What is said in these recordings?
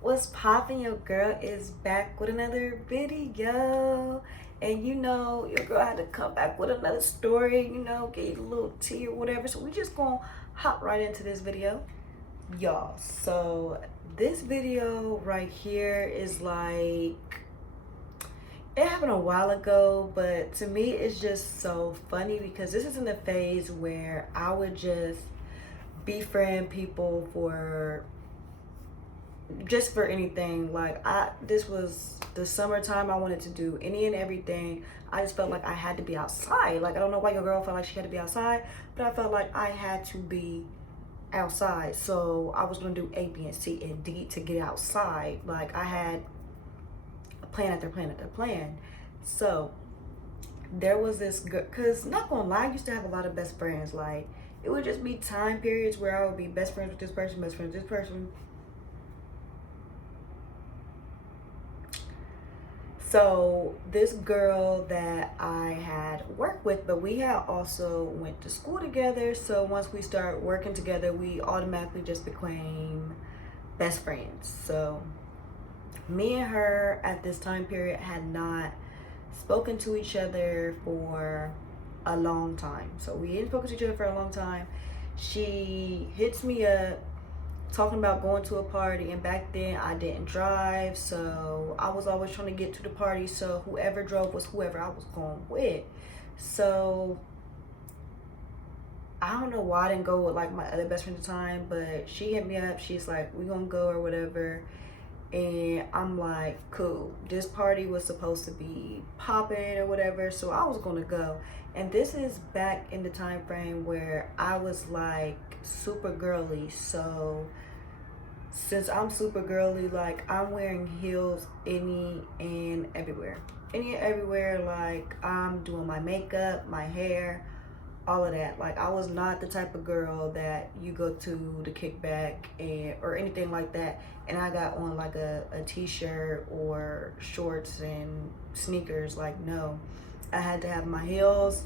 What's poppin'? Your girl is back with another video. And your girl had to come back with another story, get you a little tea or whatever. So we just gonna hop right into this video. Y'all, so this video right here is like, it happened a while ago, but to me it's just so funny because this is in the phase where I would just befriend people for just for anything. Like, this was the summertime. I wanted to do any and everything. I just felt like I had to be outside. Like, I don't know why your girl felt like she had to be outside, but I felt like I had to be outside. So I was gonna do A, B, and C and D to get outside. Like, I had a plan after plan after plan. So there was this girl, because not gonna lie, I used to have a lot of best friends. Like, it would just be time periods where I would be best friends with this person, best friends with this person. So this girl that I had worked with, but we had also went to school together. So once we started working together, we automatically just became best friends. So me and her at this time period had not spoken to each other for a long time. So we hadn't spoken to each other for a long time. She hits me up talking about going to a party, and back then I didn't drive, so I was always trying to get to the party, so whoever drove was whoever I was going with. So I don't know why I didn't go with like my other best friend at the time, but she hit me up. She's like, we gonna go or whatever. And I'm like, cool. This party was supposed to be popping or whatever, so I was gonna go. And this is back in the time frame where I was like super girly. So since I'm super girly, like, I'm wearing heels any and everywhere. Any and everywhere. Like, I'm doing my makeup, my hair, all of that. Like, I was not the type of girl that you go to the kickback and or anything like that and I got on like a t-shirt or shorts and sneakers. Like, no, I had to have my heels.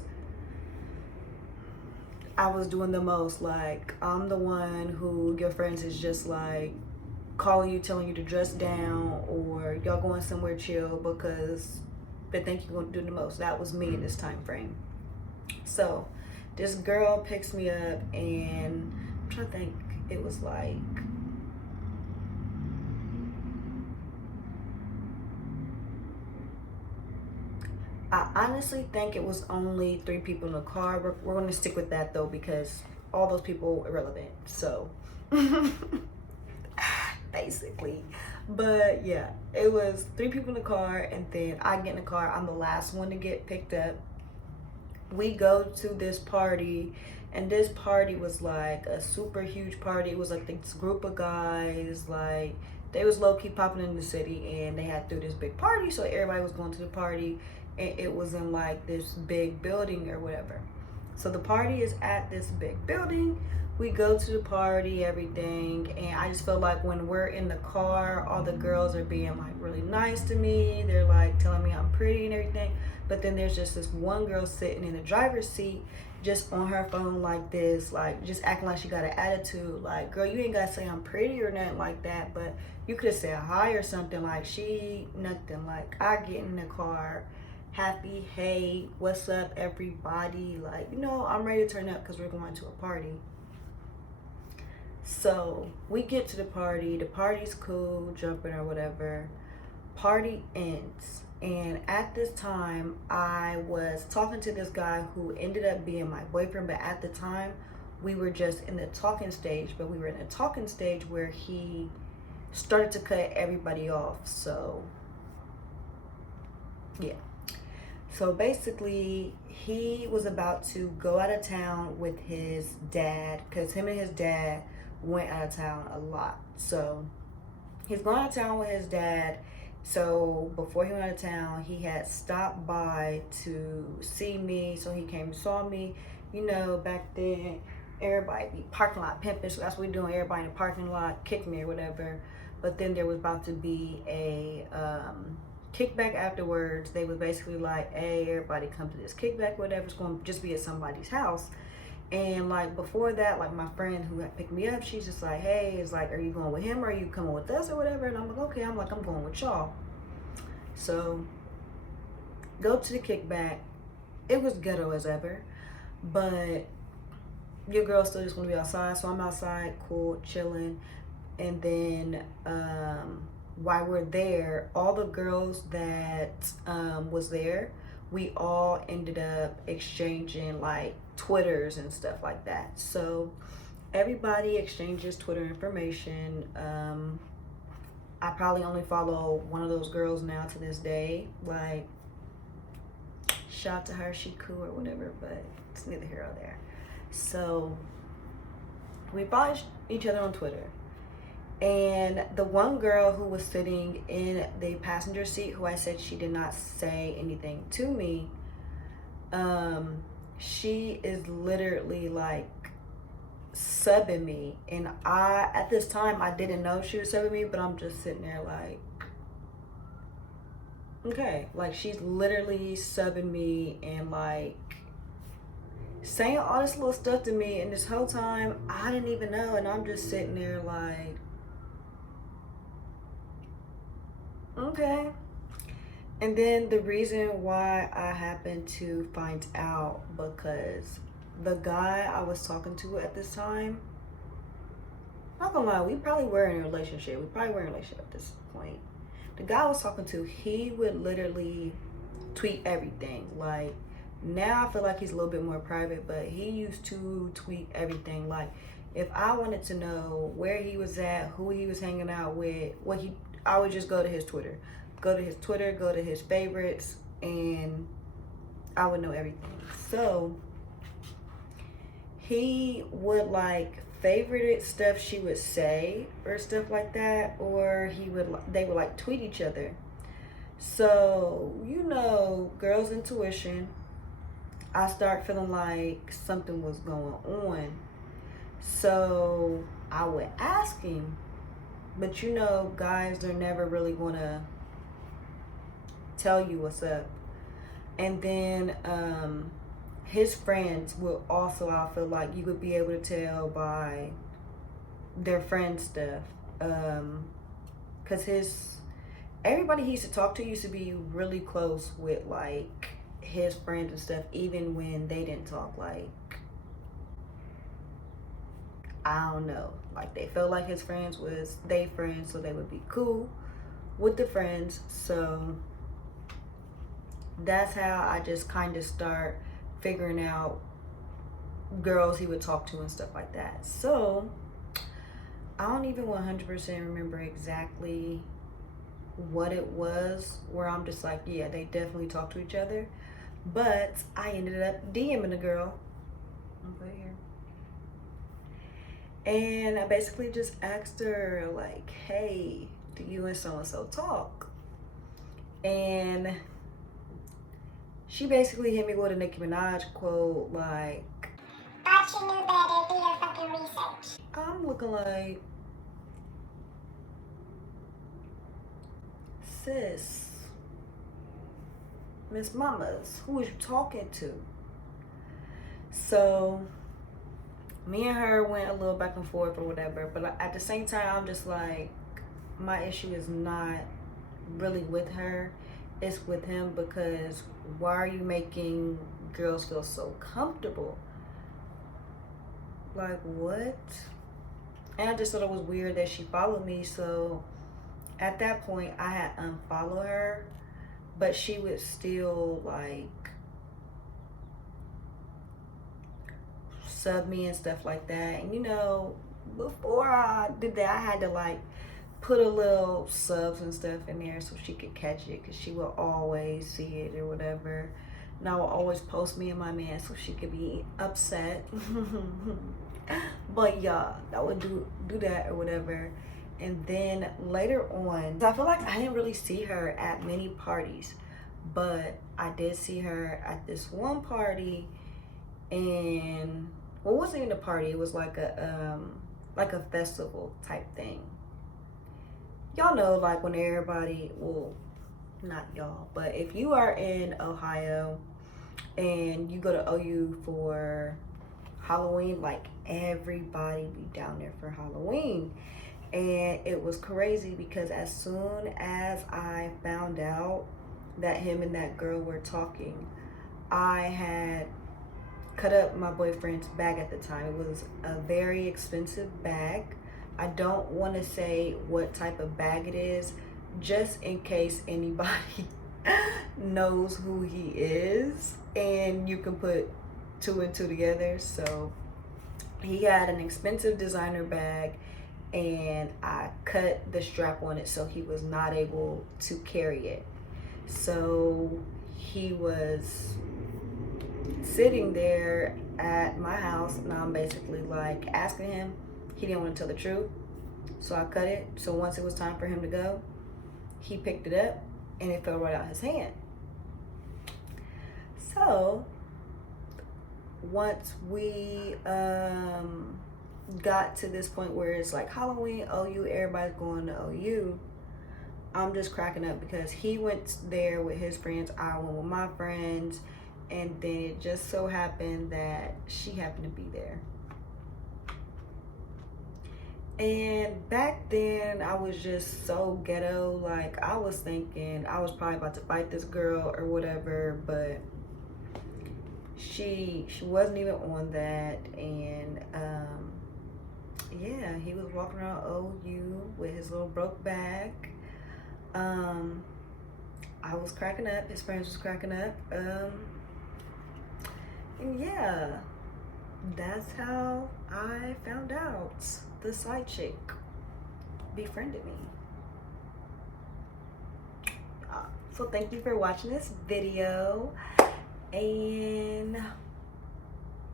I was doing the most. Like, I'm the one who your friends is just like calling you, telling you to dress down, or y'all going somewhere chill because they think you're going to do the most. That was me in this time frame. So this girl picks me up, and I'm trying to think, it was like, I honestly think it was only 3 people in the car. We're going to stick with that though, because all those people irrelevant. So basically, but yeah, it was 3 people in the car, and then I get in the car. I'm the last one to get picked up. We go to this party, and this party was like a super huge party. It was like this group of guys, like, they was low-key popping in the city, and they had threw this big party, so everybody was going to the party, and it was in like this big building or whatever. So the party is at this big building. We go to the party, everything, and I just feel like when we're in the car, all the girls are being like really nice to me. They're like telling me I'm pretty and everything. But then there's just this one girl sitting in the driver's seat, just on her phone like this, like just acting like she got an attitude. Like, girl, you ain't gotta say I'm pretty or nothing like that, but you could have said hi or something. Like, she nothing. Like, I get in the car happy, hey, what's up everybody, like, I'm ready to turn up because we're going to a party. So we get to the party's cool, jumping or whatever. Party ends. And at this time, I was talking to this guy who ended up being my boyfriend, but at the time, we were just in the talking stage, but we were in a talking stage where he started to cut everybody off. So yeah. So basically, he was about to go out of town with his dad, because him and his dad went out of town a lot. So he's going out of town with his dad. So before he went out of town, he had stopped by to see me. So he came and saw me. Back then, everybody be parking lot pimping. So that's what we're doing. Everybody in the parking lot, kick me or whatever. But then there was about to be a kickback afterwards. They was basically like, hey, everybody come to this kickback, whatever. It's going to just be at somebody's house. And like before that, like my friend who had picked me up, she's just like, hey, it's like, are you going with him or are you coming with us or whatever? And I'm like, okay. I'm like, I'm going with y'all. So go to the kickback. It was ghetto as ever, but your girl still just want to be outside. So I'm outside, cool, chilling. And then while we're there, all the girls that was there, we all ended up exchanging like Twitters and stuff like that. So everybody exchanges Twitter information. I probably only follow one of those girls now to this day. Like, shout out to her, she cool or whatever, but it's neither here or there. So we follow each other on Twitter. And the one girl who was sitting in the passenger seat, who I said she did not say anything to me, she is literally like subbing me. And I, at this time, I didn't know she was subbing me, but I'm just sitting there like, okay. Like, she's literally subbing me and like saying all this little stuff to me. And this whole time, I didn't even know. And I'm just sitting there like, okay. And then the reason why I happened to find out, because the guy I was talking to at this time, not gonna lie, we probably were in a relationship. We probably were in a relationship at this point. The guy I was talking to, he would literally tweet everything. Like, now I feel like he's a little bit more private, but he used to tweet everything. Like, if I wanted to know where he was at, who he was hanging out with, I would just go to his Twitter. Go to his favorites, and I would know everything. So he would like favorite stuff she would say or stuff like that, or they would like tweet each other. So, you know, girls' intuition, I start feeling like something was going on. So I would ask him, but you know, guys, they're never really gonna tell you what's up. And then his friends will also, I feel like you would be able to tell by their friend stuff. Cause everybody he used to talk to used to be really close with like his friends and stuff, even when they didn't talk. Like, I don't know, like they felt like his friends was they friends, so they would be cool with the friends. So that's how I just kind of start figuring out girls he would talk to and stuff like that. So I don't even 100% remember exactly what it was where I'm just like, yeah, they definitely talk to each other. But I ended up DMing the girl. I'm put here. And I basically just asked her like, hey, do you and so-and-so talk? And she basically hit me with a Nicki Minaj quote like, "Thought you knew better, do your fucking research." I'm looking like, sis, Miss Mamas, who is you talking to? So me and her went a little back and forth or whatever, but at the same time, I'm just like, my issue is not really with her, it's with him, because why are you making girls feel so comfortable? Like, what? And I just thought it was weird that she followed me. So at that point, I had unfollowed her, but she would still like sub me and stuff like that. And you know, before I did that, I had to like put a little subs and stuff in there so she could catch it, because she will always see it or whatever. And I will always post me and my man so she could be upset. But yeah, I would do that or whatever. And then later on, I feel like I didn't really see her at many parties, but I did see her at this one party. And well, it wasn't even a party, it was like a festival type thing. Y'all know, like when everybody, well, not y'all, but if you are in Ohio and you go to OU for Halloween, like everybody be down there for Halloween. And it was crazy because as soon as I found out that him and that girl were talking, I had cut up my boyfriend's bag at the time. It was a very expensive bag. I don't want to say what type of bag it is, just in case anybody knows who he is and you can put two and two together. So he had an expensive designer bag, and I cut the strap on it so he was not able to carry it. So he was sitting there at my house, and I'm basically like asking him. He didn't want to tell the truth, so I cut it. So once it was time for him to go, he picked it up and it fell right out his hand. So once we got to this point where it's like Halloween, OU, everybody's going to OU, I'm just cracking up because he went there with his friends, I went with my friends, and then it just so happened that she happened to be there. And back then I was just so ghetto. Like, I was thinking I was probably about to fight this girl or whatever, but she wasn't even on that. And yeah, he was walking around OU with his little broke bag. I was cracking up, his friends was cracking up. And yeah, that's how I found out the side chick befriended me. So thank you for watching this video, and